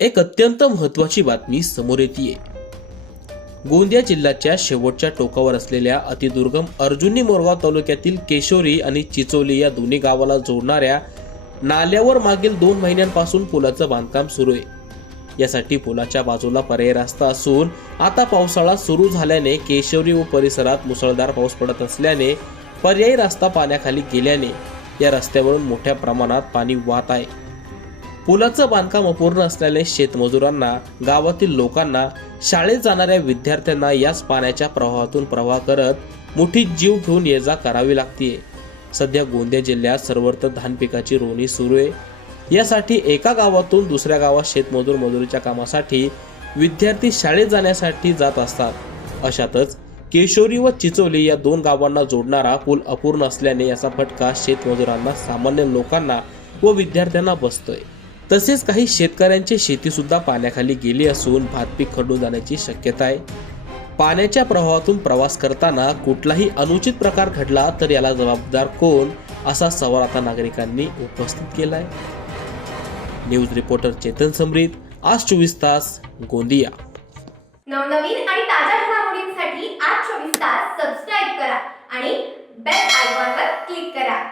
एक अत्यंत महत्वाची बातमी समोर येते गोंदिया जिल्ह्याच्या शेवटच्या टोकावर असलेल्या अतिदुर्गम अर्जुनी मोरगाव तालुक्यातील केशोरी आणि चिचोली या दोन्ही गावाला जोडणाऱ्या नाल्यावर मागील दोन महिन्यांपासून पुलाचं बांधकाम सुरू आहे. यासाठी पुलाच्या बाजूला पर्यायी रस्ता असून आता पावसाळा सुरू झाल्याने केशवरी व परिसरात मुसळधार पाऊस पडत असल्याने पर्यायी रस्ता पाण्याखाली गेल्याने या रस्त्यावरून मोठ्या प्रमाणात पाणी वाहत आहे. पुलाचं बांधकाम अपूर्ण असल्याने शेतमजुरांना गावातील लोकांना शाळेत जाणाऱ्या विद्यार्थ्यांना याच पाण्याच्या प्रवाहातून प्रवाह करत मोठी जीव घेऊन ये जा करावी लागतीये. सध्या गोंदिया जिल्ह्यात सर्वत्र धान पिकाची रोवणी सुरू आहे. यासाठी एका गावातून दुसऱ्या गावात शेतमजूर मजुरीच्या कामासाठी विद्यार्थी शाळेत जाण्यासाठी जात असतात. अशातच केशोरी व चिचोली या दोन गावांना जोडणारा पूल अपूर्ण असल्याने याचा फटका शेतमजुरांना सामान्य लोकांना व विद्यार्थ्यांना बसतोय. तसेच काही शेतकऱ्यांची शेतीसुद्धा पाण्याखाली गेली असून भातपीक खडून जाण्याची शक्यता आहे. पाण्याच्या प्रवाहातून प्रवास करताना कुठलाही अनुचित प्रकार घडला तर याला जबाबदार कोण? असा सवाल आता नागरिकांनी उपस्थित केलाय. न्यूज रिपोर्टर चेतन समृद्ध आज चोवीस तास गोंदिया. नवनवीन आणि ताज्या घडामोडींसाठी आज चोवीस तास सबस्क्राईब करा आणि बेल आयकॉनवर क्लिक करा.